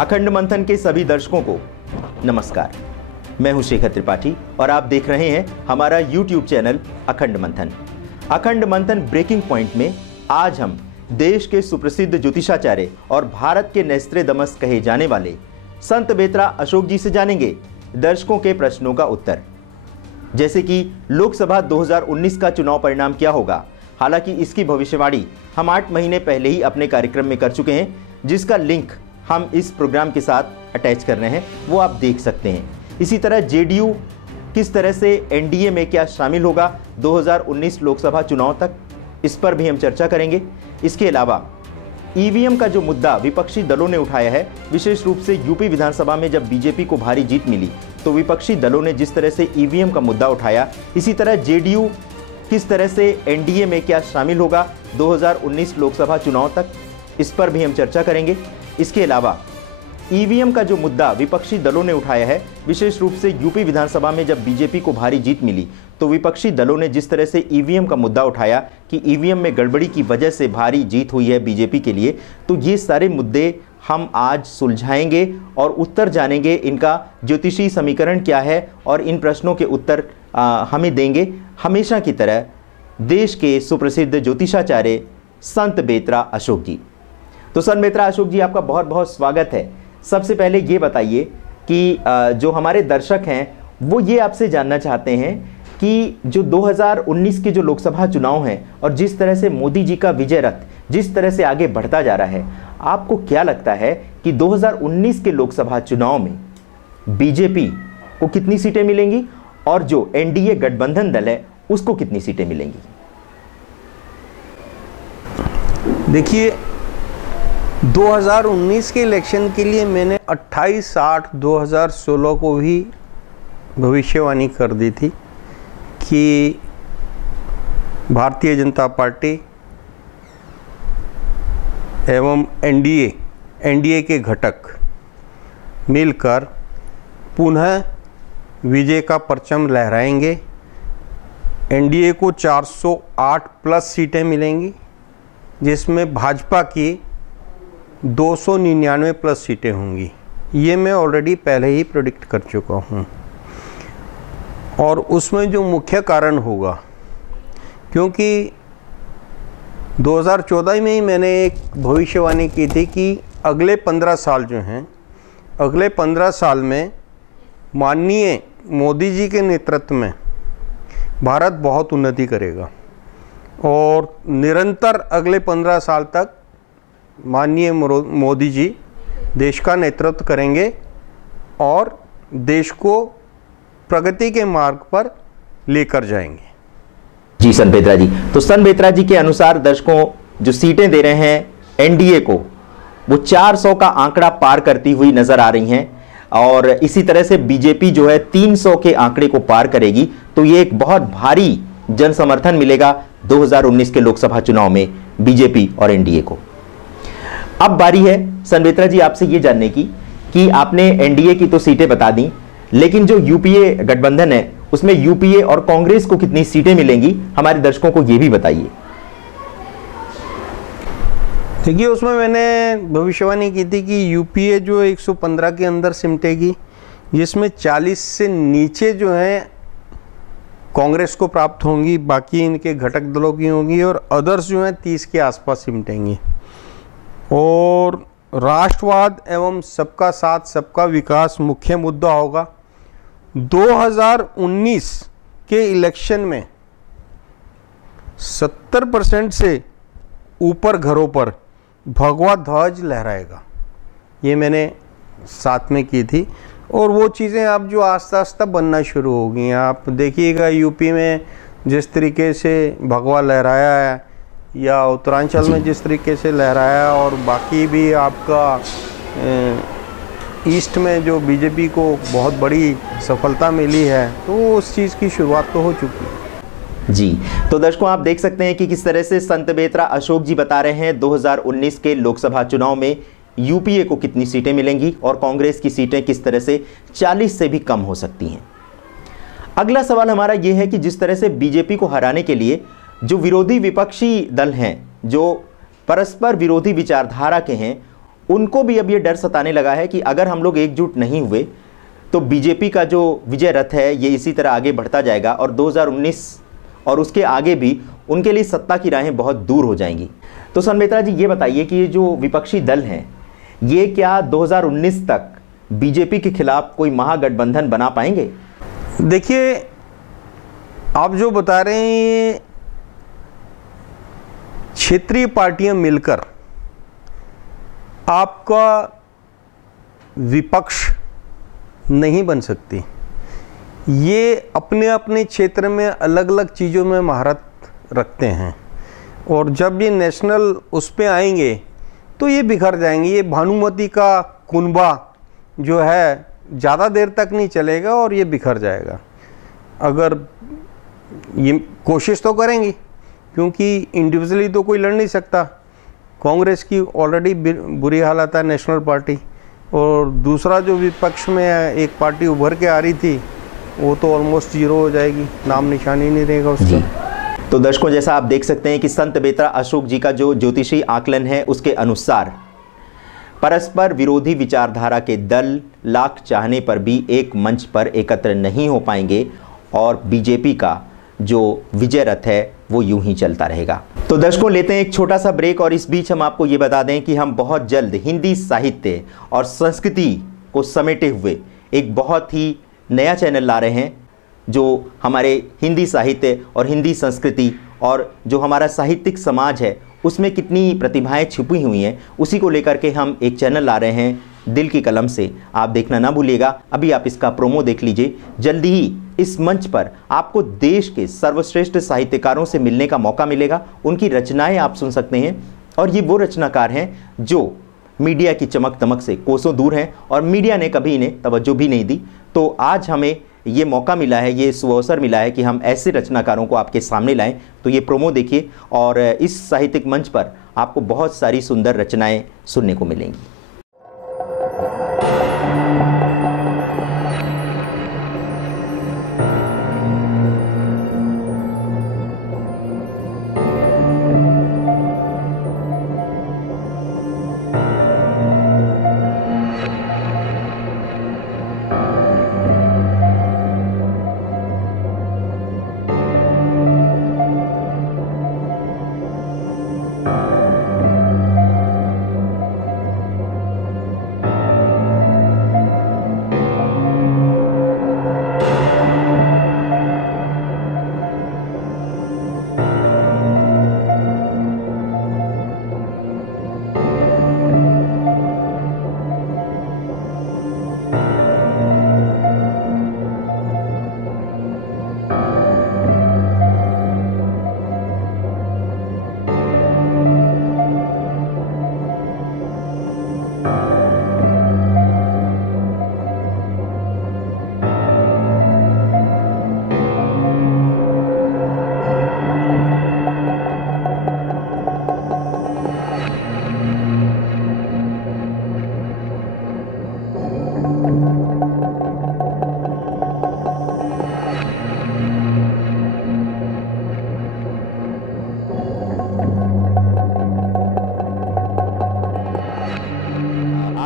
अखंड मंथन के सभी दर्शकों को नमस्कार। मैं हूं शेखर त्रिपाठी और आप देख रहे हैं हमारा YouTube चैनल अखंड मंथन। अखंड मंथन ब्रेकिंग पॉइंट में आज हम देश के सुप्रसिद्ध ज्योतिषाचार्य और भारत के नेस्त्रेदमस कहे जाने वाले संत बेत्रा अशोक जी से जानेंगे दर्शकों के प्रश्नों का उत्तर, जैसे कि लोकसभा 2019 का चुनाव परिणाम क्या होगा। हालांकि इसकी भविष्यवाणी हम 8 महीने पहले ही अपने कार्यक्रम में कर चुके हैं, जिसका लिंक हम इस प्रोग्राम के साथ अटैच कर रहे हैं, वो आप देख सकते हैं। इसी तरह जेडीयू किस तरह से एनडीए में क्या शामिल होगा 2019 लोकसभा चुनाव तक, इस पर भी हम चर्चा करेंगे। इसके अलावा ईवीएम का जो मुद्दा विपक्षी दलों ने उठाया है, विशेष रूप से यूपी विधानसभा में जब बीजेपी को भारी जीत मिली तो विपक्षी दलों ने जिस तरह से ईवीएम का मुद्दा उठाया, इसी तरह जेडीयू किस तरह से एनडीए में क्या शामिल होगा 2019 लोकसभा चुनाव तक, इस पर भी हम चर्चा करेंगे। इसके अलावा ईवीएम का जो मुद्दा विपक्षी दलों ने उठाया है, विशेष रूप से यूपी विधानसभा में जब बीजेपी को भारी जीत मिली तो विपक्षी दलों ने जिस तरह से ईवीएम का मुद्दा उठाया कि ईवीएम में गड़बड़ी की वजह से भारी जीत हुई है बीजेपी के लिए, तो ये सारे मुद्दे हम आज सुलझाएंगे और उत्तर जानेंगे, इनका ज्योतिषीय समीकरण क्या है और इन प्रश्नों के उत्तर हमें देंगे हमेशा की तरह देश के सुप्रसिद्ध ज्योतिषाचार्य संत बेत्रा अशोक जी। तो संत बेत्रा अशोक जी, आपका बहुत बहुत स्वागत है। सबसे पहले ये बताइए कि जो हमारे दर्शक हैं वो ये आपसे जानना चाहते हैं कि जो 2019 के जो लोकसभा चुनाव हैं और जिस तरह से मोदी जी का विजय रथ जिस तरह से आगे बढ़ता जा रहा है, आपको क्या लगता है कि 2019 के लोकसभा चुनाव में बीजेपी को कितनी सीटें मिलेंगी और जो एनडीए गठबंधन दल है उसको कितनी सीटें मिलेंगी? देखिए, 2019 के इलेक्शन के लिए मैंने 28/8/2016 को भी भविष्यवाणी कर दी थी कि भारतीय जनता पार्टी एवं एनडीए के घटक मिलकर पुनः विजय का परचम लहराएंगे। एनडीए को 408 प्लस सीटें मिलेंगी, जिसमें भाजपा की 299 प्लस सीटें होंगी। ये मैं ऑलरेडी पहले ही प्रेडिक्ट कर चुका हूँ। और उसमें जो मुख्य कारण होगा, क्योंकि 2014 में ही मैंने एक भविष्यवाणी की थी कि अगले 15 साल जो हैं, अगले 15 साल में माननीय मोदी जी के नेतृत्व में भारत बहुत उन्नति करेगा और निरंतर अगले 15 साल तक माननीय मोदी जी देश का नेतृत्व करेंगे और देश को प्रगति के मार्ग पर लेकर जाएंगे। जी संत बेत्रा जी, तो संत बेत्रा जी के अनुसार दर्शकों जो सीटें दे रहे हैं एनडीए को, वो 400 का आंकड़ा पार करती हुई नजर आ रही हैं और इसी तरह से बीजेपी जो है 300 के आंकड़े को पार करेगी, तो ये एक बहुत भारी जन समर्थन मिलेगा 2019 के लोकसभा चुनाव में बीजेपी और एनडीए को। अब बारी है संत बेत्रा जी आपसे ये जानने की कि आपने एनडीए की तो सीटें बता दी, लेकिन जो यूपीए गठबंधन है उसमें यूपीए और कांग्रेस को कितनी सीटें मिलेंगी, हमारे दर्शकों को ये भी बताइए। देखिए, उसमें मैंने भविष्यवाणी की थी कि यूपीए जो 115 के अंदर सिमटेगी, जिसमें 40 से नीचे जो है कांग्रेस को प्राप्त होंगी, बाकी इनके घटक दलों की होंगी और अदर्स जो हैं 30 के आसपास सिमटेंगी। और राष्ट्रवाद एवं सबका साथ सबका विकास मुख्य मुद्दा होगा। 2019 के इलेक्शन में 70% से ऊपर घरों पर भगवा ध्वज लहराएगा, ये मैंने साथ में की थी। और वो चीज़ें अब जो आस्ता आस्ता बनना शुरू हो गई हैं, आप देखिएगा यूपी में जिस तरीके से भगवा लहराया है या उत्तरांचल में जिस तरीके से लहराया, और बाकी भी आपका ईस्ट में जो बीजेपी को बहुत बड़ी सफलता मिली है, तो उस चीज़ की शुरुआत तो हो चुकी है। जी, तो दर्शकों आप देख सकते हैं कि किस तरह से संत बेत्रा अशोक जी बता रहे हैं 2019 के लोकसभा चुनाव में यूपीए को कितनी सीटें मिलेंगी और कांग्रेस की सीटें किस तरह से 40 से भी कम हो सकती हैं। अगला सवाल हमारा यह है कि जिस तरह से बीजेपी को हराने के लिए जो विरोधी विपक्षी दल हैं, जो परस्पर विरोधी विचारधारा के हैं, उनको भी अब ये डर सताने लगा है कि अगर हम लोग एकजुट नहीं हुए तो बीजेपी का जो विजय रथ है ये इसी तरह आगे बढ़ता जाएगा और 2019 और उसके आगे भी उनके लिए सत्ता की राहें बहुत दूर हो जाएंगी। तो सनमित्रा जी, ये बताइए कि ये जो विपक्षी दल हैं ये क्या 2019 तक बीजेपी के खिलाफ कोई महागठबंधन बना पाएंगे? देखिए, आप जो बता रहे हैं ये क्षेत्रीय पार्टियां मिलकर आपका विपक्ष नहीं बन सकती। ये अपने अपने क्षेत्र में अलग अलग चीज़ों में महारत रखते हैं और जब ये नेशनल उस पे आएंगे तो ये बिखर जाएंगे। ये भानुमति का कुनबा जो है ज़्यादा देर तक नहीं चलेगा और ये बिखर जाएगा। अगर ये कोशिश तो करेंगी क्योंकि इंडिविजुअली तो कोई लड़ नहीं सकता। कांग्रेस की ऑलरेडी बुरी हालत है, नेशनल पार्टी, और दूसरा जो विपक्ष में एक पार्टी उभर के आ रही थी वो तो ऑलमोस्ट जीरो हो जाएगी, नाम निशान ही नहीं रहेगा उसका। तो दर्शकों, जैसा आप देख सकते हैं कि संत बेतरा अशोक जी का जो ज्योतिषी आकलन है उसके अनुसार परस्पर विरोधी विचारधारा के दल लाख चाहने पर भी एक मंच पर एकत्र नहीं हो पाएंगे और बीजेपी का जो विजय रथ है वो यूं ही चलता रहेगा। तो दर्शकों, लेते हैं एक छोटा सा ब्रेक और इस बीच हम आपको ये बता दें कि हम बहुत जल्द हिंदी साहित्य और संस्कृति को समेटे हुए एक बहुत ही नया चैनल ला रहे हैं जो हमारे हिंदी साहित्य और हिंदी संस्कृति और जो हमारा साहित्यिक समाज है उसमें कितनी प्रतिभाएं छुपी हुई हैं उसी को लेकर के हम एक चैनल ला रहे हैं दिल की कलम से। आप देखना ना भूलिएगा। अभी आप इसका प्रोमो देख लीजिए। जल्दी ही इस मंच पर आपको देश के सर्वश्रेष्ठ साहित्यकारों से मिलने का मौका मिलेगा। उनकी रचनाएं आप सुन सकते हैं और ये वो रचनाकार हैं जो मीडिया की चमक दमक से कोसों दूर हैं और मीडिया ने कभी इन्हें तवज्जो भी नहीं दी। तो आज हमें ये मौका मिला है, ये सुअवसर मिला है कि हम ऐसे रचनाकारों को आपके सामने लाएं। तो ये प्रोमो देखिए और इस साहित्यिक मंच पर आपको बहुत सारी सुंदर रचनाएं सुनने को मिलेंगी।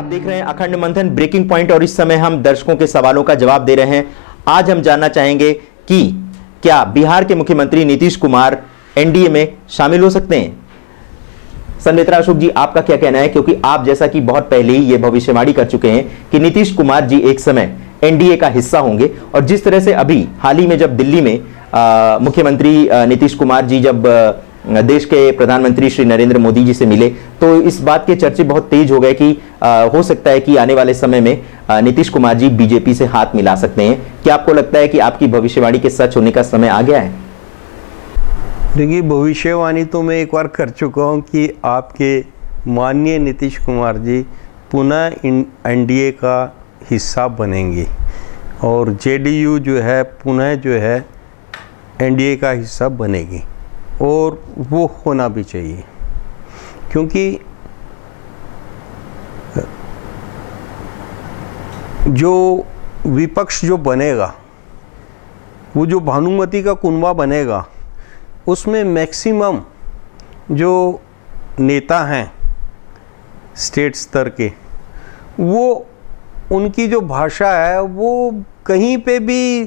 देख रहे हैं अखंड मंथन ब्रेकिंग पॉइंट और इस समय हम दर्शकों के सवालों का जवाब दे रहे हैं। आज हम जानना चाहेंगे कि क्या बिहार के मुख्यमंत्री नीतीश कुमार एनडीए में शामिल हो सकते हैं। संत बेतरा अशोक जी, आपका क्या कहना है, क्योंकि आप जैसा कि बहुत पहले ही ये भविष्यवाणी कर चुके हैं कि नीतीश कुमार जी एक समय एनडीए का हिस्सा होंगे और जिस तरह से अभी हाल ही में जब दिल्ली में मुख्यमंत्री नीतीश कुमार जी जब देश के प्रधानमंत्री श्री नरेंद्र मोदी जी से मिले तो इस बात के चर्चे बहुत तेज हो गए कि हो सकता है कि आने वाले समय में नीतीश कुमार जी बीजेपी से हाथ मिला सकते हैं। क्या आपको लगता है कि आपकी भविष्यवाणी के सच होने का समय आ गया है? देखिए, भविष्यवाणी तो मैं एक बार कर चुका हूं कि आपके माननीय नीतीश कुमार जी पुनः एनडीए का हिस्सा बनेंगे और जेडीयू जो है पुनः जो है एनडीए का हिस्सा बनेगी और वो होना भी चाहिए, क्योंकि जो विपक्ष जो बनेगा वो जो भानुमति का कुनबा बनेगा उसमें मैक्सिमम जो नेता हैं स्टेट स्तर के, वो उनकी जो भाषा है वो कहीं पे भी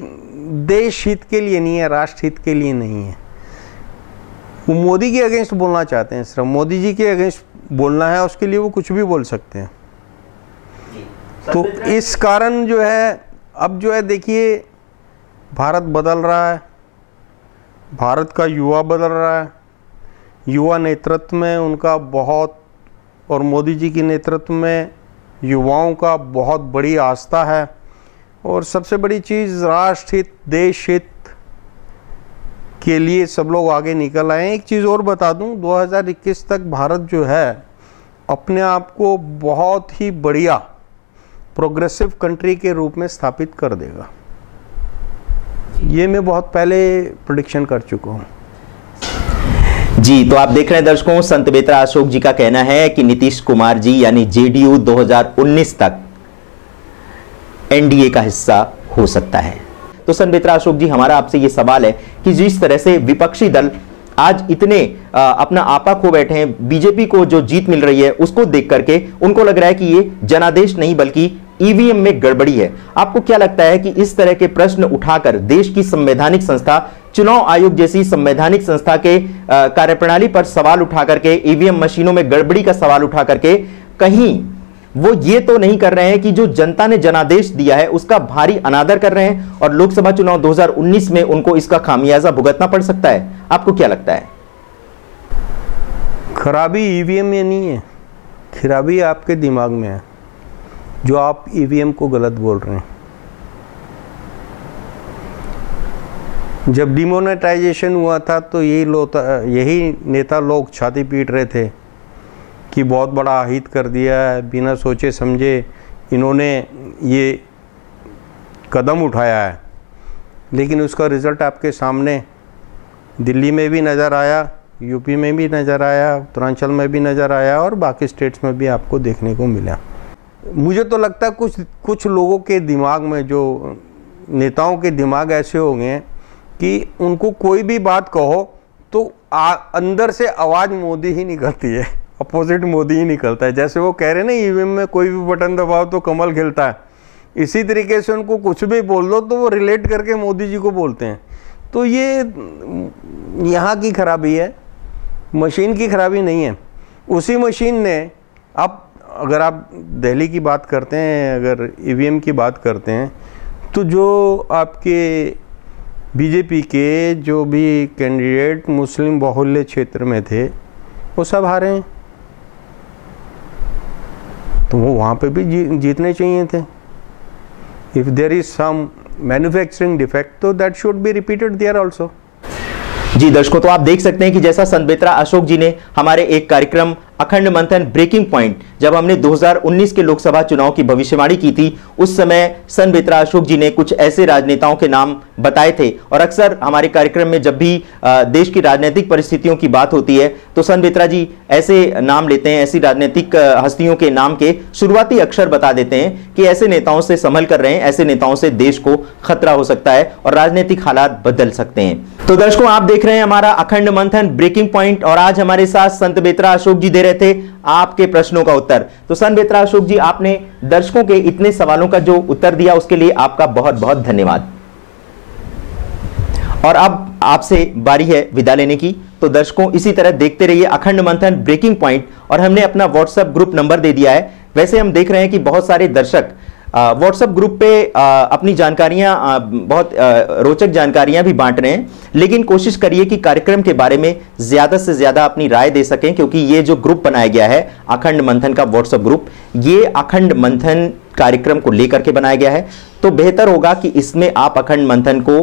देश हित के लिए नहीं है, राष्ट्र हित के लिए नहीं है। वो मोदी के अगेंस्ट बोलना चाहते हैं, सिर्फ मोदी जी के अगेंस्ट बोलना है, उसके लिए वो कुछ भी बोल सकते हैं। तो इस कारण जो है, अब जो है देखिए, भारत बदल रहा है, भारत का युवा बदल रहा है, युवा नेतृत्व में उनका बहुत, और मोदी जी के नेतृत्व में युवाओं का बहुत बड़ी आस्था है। और सबसे बड़ी चीज़, राष्ट्र हित, देश हित के लिए सब लोग आगे निकल आए हैं। एक चीज़ और बता दूं, 2021 तक भारत जो है अपने आप को बहुत ही बढ़िया प्रोग्रेसिव कंट्री के रूप में स्थापित कर देगा। ये मैं बहुत पहले प्रेडिक्शन कर चुका हूँ। जी, तो आप देख रहे हैं दर्शकों, संत बेतरा अशोक जी का कहना है कि नीतीश कुमार जी यानी जेडीयू 2019 तक एनडीए का हिस्सा हो सकता है। तो संत बेतरा अशोक जी, हमारा आपसे ये सवाल है कि जिस तरह से विपक्षी दल आज इतने अपना आपा खो बैठे हैं, बीजेपी को जो जीत मिल रही है उसको देख करके उनको लग रहा है कि ये जनादेश नहीं बल्कि ईवीएम में गड़बड़ी है। आपको क्या लगता है कि इस तरह के प्रश्न उठाकर देश की संवैधानिक संस्था, चुनाव आयोग जैसी संवैधानिक संस्था के कार्यप्रणाली पर सवाल उठा करके, ईवीएम मशीनों में गड़बड़ी का सवाल उठा करके, कहीं वो ये तो नहीं कर रहे हैं कि जो जनता ने जनादेश दिया है उसका भारी अनादर कर रहे हैं और लोकसभा चुनाव 2019 में उनको इसका खामियाजा भुगतना पड़ सकता है? आपको क्या लगता है? खराबी ईवीएम में नहीं है, खराबी आपके दिमाग में है, जो आप ईवीएम को गलत बोल रहे हैं। जब डिमोनेटाइजेशन हुआ था तो यही नेता लोग छाती पीट रहे थे कि बहुत बड़ा अहित कर दिया है, बिना सोचे समझे इन्होंने ये कदम उठाया है। लेकिन उसका रिज़ल्ट आपके सामने दिल्ली में भी नज़र आया, यूपी में भी नज़र आया, उत्तरांचल में भी नज़र आया और बाकी स्टेट्स में भी आपको देखने को मिला। मुझे तो लगता है कुछ लोगों के दिमाग में, जो नेताओं के दिमाग ऐसे हो गए हैं कि उनको कोई भी बात कहो तो अंदर से आवाज़ मोदी ही निकलती है, अपोजिट मोदी ही निकलता है। जैसे वो कह रहे हैं ना, ईवीएम में कोई भी बटन दबाओ तो कमल खिलता है, इसी तरीके से उनको कुछ भी बोल दो तो वो रिलेट करके मोदी जी को बोलते हैं। तो ये यहाँ की खराबी है, मशीन की खराबी नहीं है। उसी मशीन ने, अब अगर आप दिल्ली की बात करते हैं, अगर ईवीएम की बात करते हैं, तो जो आपके बीजेपी के जो भी कैंडिडेट मुस्लिम बाहुल्य क्षेत्र में थे वो सब हारे हैं, तो वो वहाँ पे भी जीतने चाहिए थे। If there is some manufacturing defect तो that should be repeated there also. जी दर्शकों, तो आप देख सकते हैं कि जैसा संत बेतरा अशोक जी ने हमारे एक कार्यक्रम अखंड मंथन ब्रेकिंग पॉइंट, जब हमने 2019 के लोकसभा चुनाव की भविष्यवाणी की थी, उस समय संत बेतरा अशोक जी ने कुछ ऐसे राजनेताओं के नाम बताए थे। और अक्सर हमारे कार्यक्रम में जब भी देश की राजनीतिक परिस्थितियों की बात होती है तो संत बेतरा जी ऐसे नाम लेते हैं, ऐसी राजनीतिक हस्तियों के नाम के शुरुआती अक्षर बता देते हैं कि ऐसे नेताओं से संभल कर रहे हैं, ऐसे नेताओं से देश को खतरा हो सकता है और राजनीतिक हालात बदल सकते हैं। तो दर्शकों, आप देख रहे हैं हमारा अखंड मंथन ब्रेकिंग पॉइंट और आज हमारे साथ संत बेतरा अशोक जी दे रहे थे आपके प्रश्नों का उत्तर। तो संत बेतरा अशोक जी, आपने दर्शकों के इतने सवालों का जो उत्तर दिया उसके लिए आपका बहुत बहुत धन्यवाद। और अब आपसे बारी है विदा लेने की। तो दर्शकों, इसी तरह देखते रहिए अखंड मंथन ब्रेकिंग पॉइंट और हमने अपना व्हाट्सएप ग्रुप नंबर दे दिया है। वैसे हम देख रहे हैं कि बहुत सारे दर्शक व्हाट्सएप ग्रुप पे अपनी जानकारियां, बहुत रोचक जानकारियां भी बांट रहे हैं, लेकिन कोशिश करिए कि कार्यक्रम के बारे में ज्यादा से ज्यादा अपनी राय दे सकें, क्योंकि ये जो ग्रुप बनाया गया है अखंड मंथन का व्हाट्सएप ग्रुप, ये अखंड मंथन कार्यक्रम को लेकर के बनाया गया है। तो बेहतर होगा कि इसमें आप अखंड मंथन को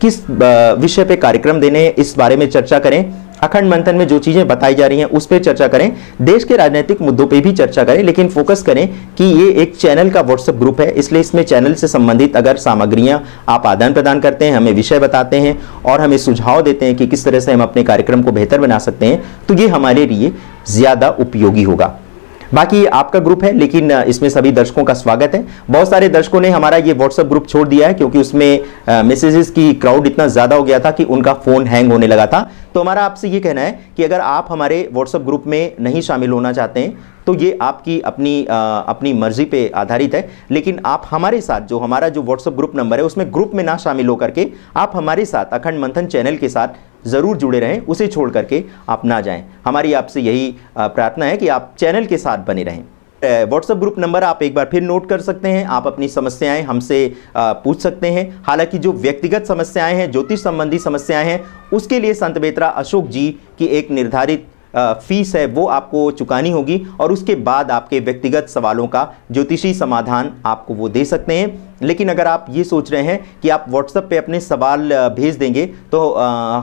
किस विषय पे कार्यक्रम देने, इस बारे में चर्चा करें। अखंड मंथन में जो चीजें बताई जा रही हैं उस पर चर्चा करें, देश के राजनीतिक मुद्दों पे भी चर्चा करें, लेकिन फोकस करें कि ये एक चैनल का व्हाट्सएप ग्रुप है, इसलिए इसमें चैनल से संबंधित अगर सामग्रियां आप आदान प्रदान करते हैं, हमें विषय बताते हैं और हमें सुझाव देते हैं कि किस तरह से हम अपने कार्यक्रम को बेहतर बना सकते हैं, तो ये हमारे लिए ज्यादा उपयोगी होगा। बाकी आपका ग्रुप है, लेकिन इसमें सभी दर्शकों का स्वागत है। बहुत सारे दर्शकों ने हमारा ये व्हाट्सएप ग्रुप छोड़ दिया है क्योंकि उसमें मैसेजेस की क्राउड इतना ज़्यादा हो गया था कि उनका फ़ोन हैंग होने लगा था। तो हमारा आपसे ये कहना है कि अगर आप हमारे व्हाट्सएप ग्रुप में नहीं शामिल होना चाहते हैं तो ये आपकी अपनी मर्जी पे आधारित है, लेकिन आप हमारे साथ जो हमारा जो व्हाट्सएप ग्रुप नंबर है उसमें ग्रुप में ना शामिल होकर के आप हमारे साथ अखंड मंथन चैनल के साथ ज़रूर जुड़े रहें, उसे छोड़ करके आप ना जाएं। हमारी आपसे यही प्रार्थना है कि आप चैनल के साथ बने रहें। व्हाट्सएप ग्रुप नंबर आप एक बार फिर नोट कर सकते हैं। आप अपनी समस्याएं हमसे पूछ सकते हैं। हालांकि जो व्यक्तिगत समस्याएं हैं, ज्योतिष संबंधी समस्याएं हैं, उसके लिए संत बेतरा अशोक जी की एक निर्धारित फीस है, वो आपको चुकानी होगी और उसके बाद आपके व्यक्तिगत सवालों का ज्योतिषी समाधान आपको वो दे सकते हैं। लेकिन अगर आप ये सोच रहे हैं कि आप व्हाट्सएप पे अपने सवाल भेज देंगे तो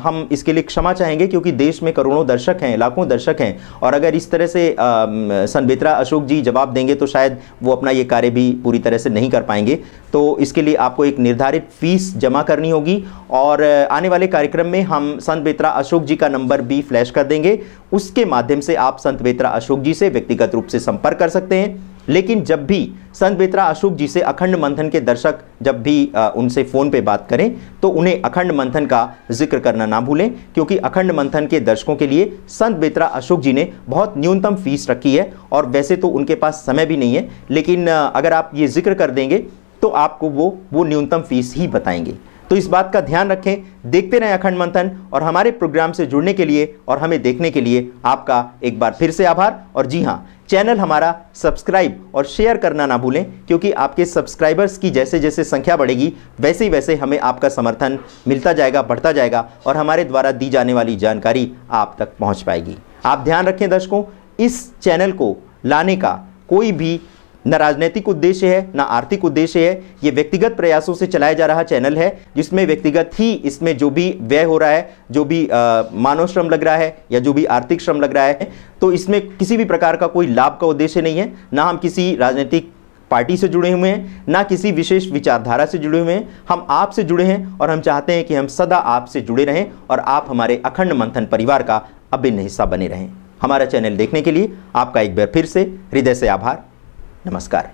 हम इसके लिए क्षमा चाहेंगे, क्योंकि देश में करोड़ों दर्शक हैं, लाखों दर्शक हैं, और अगर इस तरह से संत बेतरा अशोक जी जवाब देंगे तो शायद वो अपना ये कार्य भी पूरी तरह से नहीं कर पाएंगे। तो इसके लिए आपको एक निर्धारित फीस जमा करनी होगी और आने वाले कार्यक्रम में हम संत बेतरा अशोक जी का नंबर भी फ्लैश कर देंगे। उसके माध्यम से आप संत बेतरा अशोक जी से व्यक्तिगत रूप से संपर्क कर सकते हैं। लेकिन जब भी संत बेतरा अशोक जी से अखंड मंथन के दर्शक जब भी उनसे फ़ोन पे बात करें तो उन्हें अखंड मंथन का जिक्र करना ना भूलें, क्योंकि अखंड मंथन के दर्शकों के लिए संत बेतरा अशोक जी ने बहुत न्यूनतम फीस रखी है और वैसे तो उनके पास समय भी नहीं है, लेकिन अगर आप ये जिक्र कर देंगे तो आपको वो न्यूनतम फीस ही बताएंगे। तो इस बात का ध्यान रखें। देखते रहें अखंड मंथन, और हमारे प्रोग्राम से जुड़ने के लिए और हमें देखने के लिए आपका एक बार फिर से आभार। और जी हाँ, चैनल हमारा सब्सक्राइब और शेयर करना ना भूलें, क्योंकि आपके सब्सक्राइबर्स की जैसे जैसे संख्या बढ़ेगी वैसे ही वैसे हमें आपका समर्थन मिलता जाएगा, बढ़ता जाएगा और हमारे द्वारा दी जाने वाली जानकारी आप तक पहुंच पाएगी। आप ध्यान रखें दर्शकों, इस चैनल को लाने का कोई भी न राजनीतिक उद्देश्य है, न आर्थिक उद्देश्य है। ये व्यक्तिगत प्रयासों से चलाया जा रहा चैनल है, जिसमें व्यक्तिगत ही इसमें जो भी व्यय हो रहा है, जो भी मानव श्रम लग रहा है या जो भी आर्थिक श्रम लग रहा है, तो इसमें किसी भी प्रकार का कोई लाभ का उद्देश्य नहीं है। ना हम किसी राजनीतिक पार्टी से जुड़े हुए हैं, ना किसी विशेष विचारधारा से जुड़े हुए हैं। हम आपसे जुड़े हैं और हम चाहते हैं कि हम सदा आपसे जुड़े रहें और आप हमारे अखंड मंथन परिवार का अभिन्न हिस्सा बने रहें। हमारा चैनल देखने के लिए आपका एक बार फिर से हृदय से आभार। नमस्कार।